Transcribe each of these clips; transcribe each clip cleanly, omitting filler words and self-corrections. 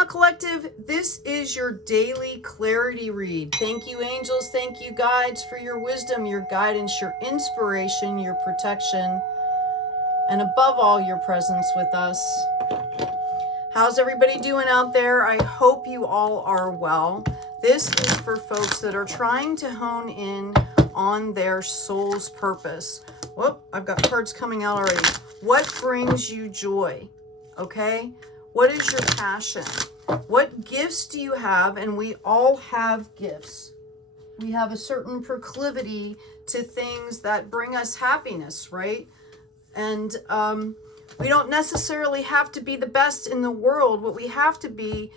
now, collective, this is your daily clarity read. Thank you, angels. Thank you, guides, for your wisdom, your guidance, your inspiration, your protection, and above all, your presence with us. How's everybody doing out there? I hope you all are well. This is for folks that are trying to hone in on their soul's purpose. Whoop, I've got cards coming out already. What brings you joy? Okay? What is your passion? What gifts do you have? And we all have gifts. We have a certain proclivity to things that bring us happiness, right? And we don't necessarily have to be the best in the world. What we have to be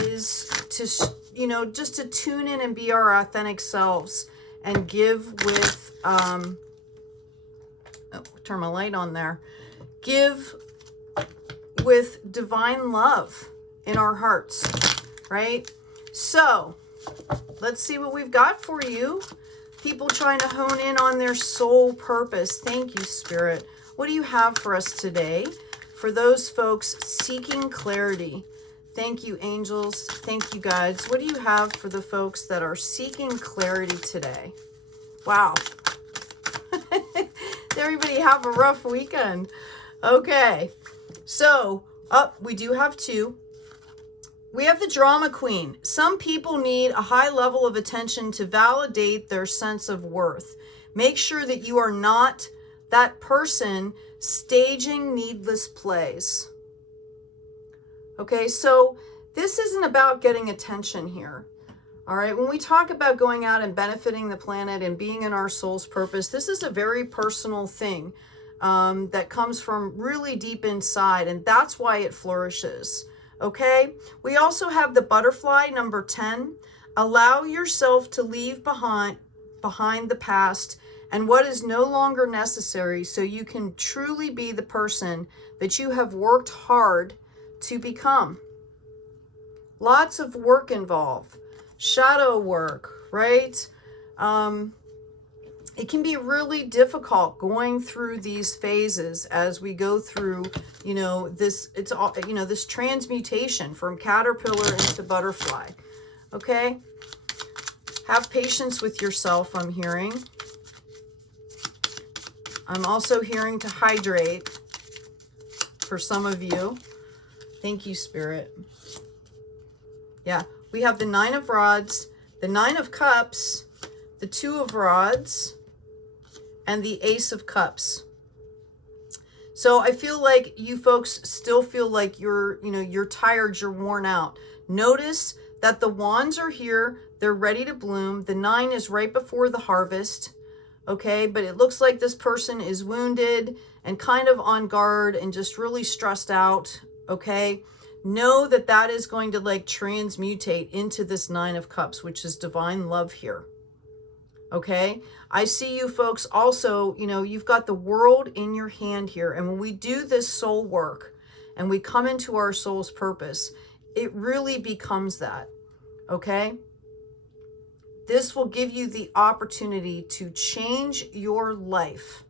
is to, just to tune in and be our authentic selves and give with, turn my light on there. Give with divine love in our hearts, right? So let's see what we've got for you. People trying to hone in on their soul purpose. Thank you, Spirit. What do you have for us today? For those folks seeking clarity. Thank you, angels. Thank you, guides. What do you have for the folks that are seeking clarity today? Wow. Did everybody have a rough weekend? Okay. So, we do have two. We have the drama queen. Some people need a high level of attention to validate their sense of worth. Make sure that you are not that person staging needless plays. Okay, so this isn't about getting attention here. All right, when we talk about going out and benefiting the planet and being in our soul's purpose, this is a very personal thing that comes from really deep inside, and that's why it flourishes. Okay, we also have the butterfly, number 10. Allow yourself to leave behind the past and what is no longer necessary so you can truly be the person that you have worked hard to become. Lots of work involved. Shadow work, right? It can be really difficult going through these phases as we go through, this transmutation from caterpillar into butterfly. Okay? Have patience with yourself, I'm hearing. I'm also hearing to hydrate for some of you. Thank you, Spirit. Yeah, we have the 9 of rods, the 9 of cups, the 2 of rods, and the Ace of Cups. So I feel like you folks still feel like you're tired, you're worn out. Notice that the wands are here. They're ready to bloom. The 9 is right before the harvest. Okay, but it looks like this person is wounded and kind of on guard and just really stressed out. Okay, know that that is going to transmutate into this 9 of Cups, which is divine love here. Okay, I see you folks also, you've got the world in your hand here. And when we do this soul work and we come into our soul's purpose, it really becomes that. Okay, this will give you the opportunity to change your life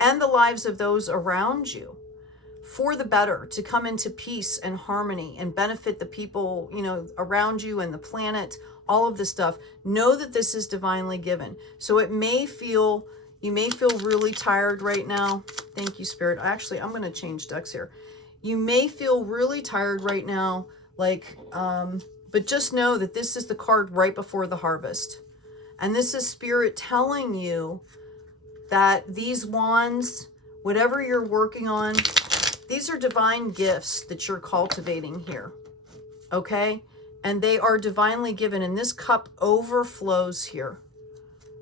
and the lives of those around you for the better, to come into peace and harmony and benefit the people, around you and the planet, all of this stuff. Know that this is divinely given. So you may feel really tired right now. Thank you, Spirit. Actually, I'm going to change decks here. You may feel really tired right now, but just know that this is the card right before the harvest. And this is Spirit telling you that these wands, whatever you're working on, these are divine gifts that you're cultivating here. Okay? And they are divinely given. And this cup overflows here.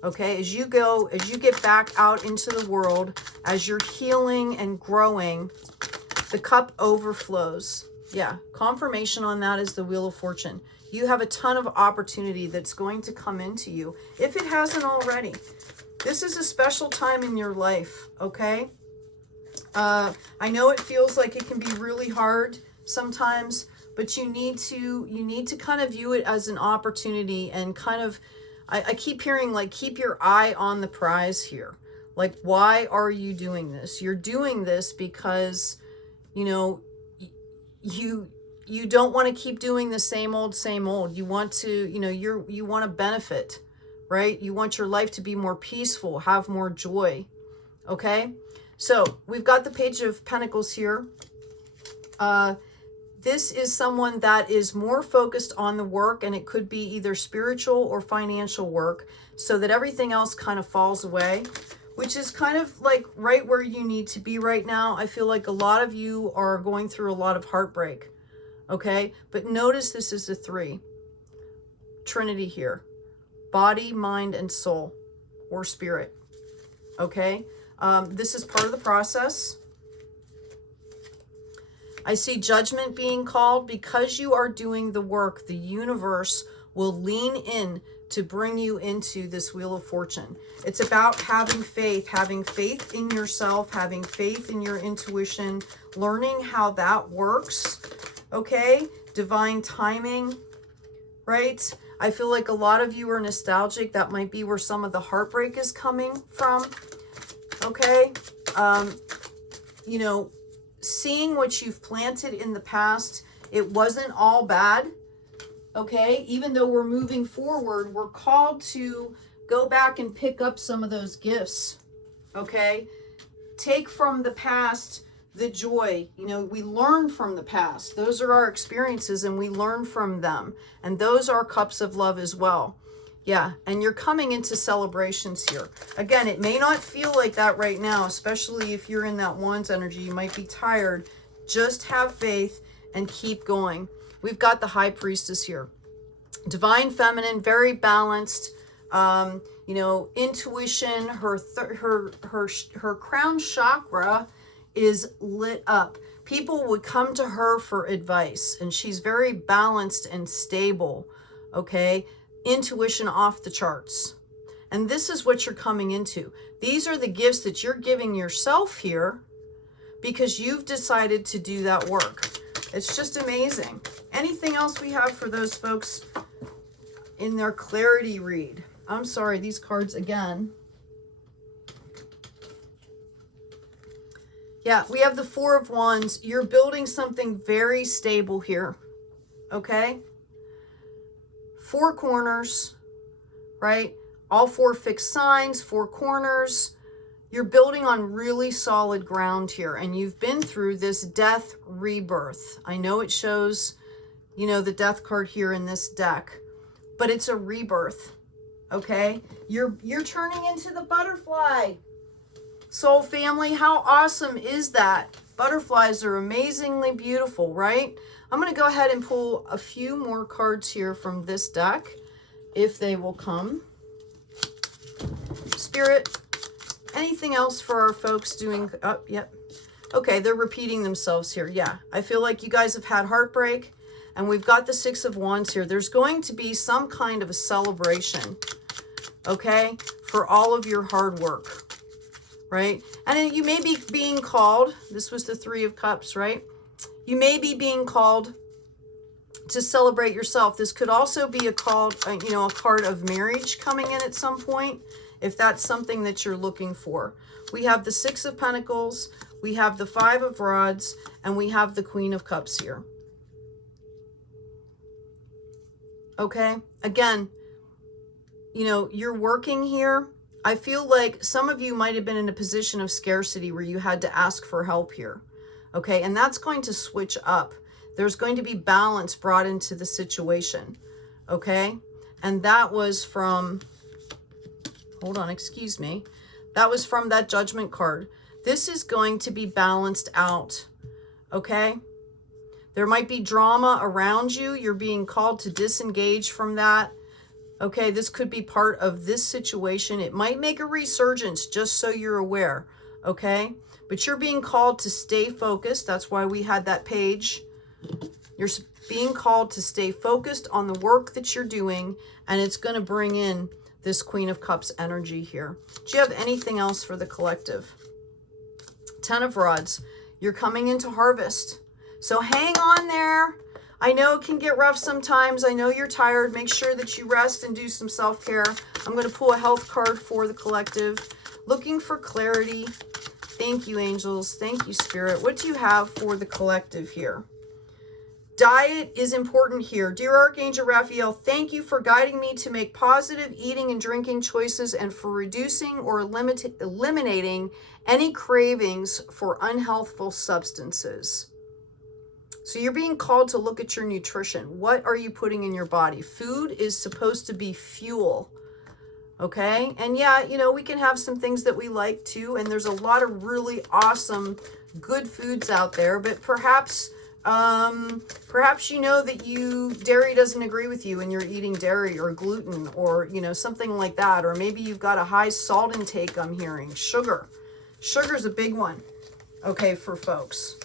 Okay? As you get back out into the world, as you're healing and growing, the cup overflows. Yeah, confirmation on that is the Wheel of Fortune. You have a ton of opportunity that's going to come into you, if it hasn't already. This is a special time in your life, okay? I know it feels like it can be really hard sometimes, but you need to kind of view it as an opportunity and kind of, I keep hearing keep your eye on the prize here. Why are you doing this? You're doing this because, you you don't want to keep doing the same old, same old. You want to, you know, you want to benefit, right? You want your life to be more peaceful, have more joy. Okay. So we've got the Page of Pentacles here. This is someone that is more focused on the work, and it could be either spiritual or financial work, so that everything else kind of falls away, which is kind of like right where you need to be right now. I feel like a lot of you are going through a lot of heartbreak. Okay. But notice this is a 3. Trinity here. Body, mind, and soul, or spirit. Okay. This is part of the process. I see judgment being called. Because you are doing the work, the universe will lean in to bring you into this Wheel of Fortune. It's about having faith in yourself, having faith in your intuition, learning how that works. Okay. Divine timing, right? I feel like a lot of you are nostalgic. That might be where some of the heartbreak is coming from. Okay. You know, seeing what you've planted in the past, it wasn't all bad. Okay. Even though we're moving forward, we're called to go back and pick up some of those gifts. Okay. Take from the past the joy. You know, we learn from the past. Those are our experiences, and we learn from them. And those are cups of love as well. Yeah. And you're coming into celebrations here. Again, it may not feel like that right now, especially if you're in that Wands energy. You might be tired. Just have faith and keep going. We've got the High Priestess here. Divine feminine, very balanced. You know, intuition, her crown chakra is lit up. People would come to her for advice, and she's very balanced and stable. Okay. Intuition off the charts. And this is what you're coming into. These are the gifts that you're giving yourself here because you've decided to do that work. It's just amazing. Anything else we have for those folks in their clarity read? I'm sorry, these cards again. Yeah, we have the Four of Wands. You're building something very stable here. Okay? 4 corners, right? All 4 fixed signs, 4 corners. You're building on really solid ground here, and you've been through this death rebirth. I know it shows, you know, the death card here in this deck, but it's a rebirth. Okay? You're turning into the butterfly. Soul family, how awesome is that? Butterflies are amazingly beautiful, right? I'm going to go ahead and pull a few more cards here from this deck, if they will come. Spirit, anything else for our folks doing? Oh, yep. Okay, they're repeating themselves here. Yeah, I feel like you guys have had heartbreak, and we've got the Six of Wands here. There's going to be some kind of a celebration, okay, for all of your hard work. Right? And you may be being called, this was the Three of Cups, right? You may be being called to celebrate yourself. This could also be a call, you know, a card of marriage coming in at some point, if that's something that you're looking for. We have the Six of Pentacles, we have the Five of Rods, and we have the Queen of Cups here. Okay? Again, you know, you're working here. I feel like some of you might have been in a position of scarcity where you had to ask for help here. Okay, and that's going to switch up. There's going to be balance brought into the situation. Okay, and that was from, hold on, excuse me. That was from that Judgment card. This is going to be balanced out. Okay, there might be drama around you. You're being called to disengage from that. Okay, this could be part of this situation. It might make a resurgence, just so you're aware, okay? But you're being called to stay focused. That's why we had that page. You're being called to stay focused on the work that you're doing, and it's going to bring in this Queen of Cups energy here. Do you have anything else for the collective? 10 of Rods. You're coming into harvest. So hang on there. I know it can get rough sometimes. I know you're tired. Make sure that you rest and do some self-care. I'm going to pull a health card for the collective. Looking for clarity. Thank you, angels. Thank you, Spirit. What do you have for the collective here? Diet is important here. Dear Archangel Raphael, thank you for guiding me to make positive eating and drinking choices and for reducing or eliminating any cravings for unhealthful substances. So you're being called to look at your nutrition. What are you putting in your body? Food is supposed to be fuel. Okay? And yeah, you know, we can have some things that we like too. And there's a lot of really awesome, good foods out there. But perhaps you know that dairy doesn't agree with you and you're eating dairy or gluten or, you know, something like that. Or maybe you've got a high salt intake, I'm hearing. Sugar. Sugar's a big one, okay, for folks.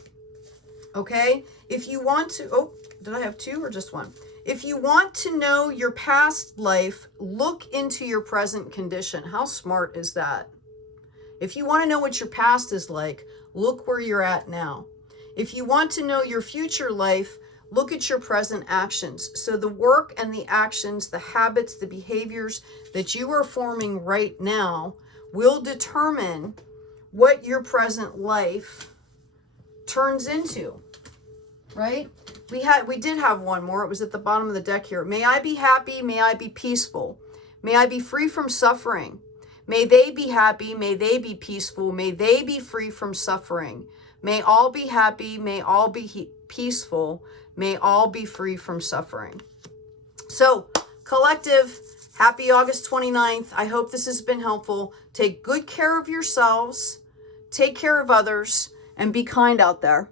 Okay? If you want to, oh, did I have two or just one? If you want to know your past life, look into your present condition. How smart is that? If you want to know what your past is like, look where you're at now. If you want to know your future life, look at your present actions. So the work and the actions, the habits, the behaviors that you are forming right now will determine what your present life turns into, right? We did have one more. It was at the bottom of the deck here. May I be happy. May I be peaceful. May I be free from suffering. May they be happy. May they be peaceful. May they be free from suffering. May all be happy. May all be peaceful. May all be free from suffering. So, collective, happy August 29th. I hope this has been helpful. Take good care of yourselves. Take care of others. And be kind out there.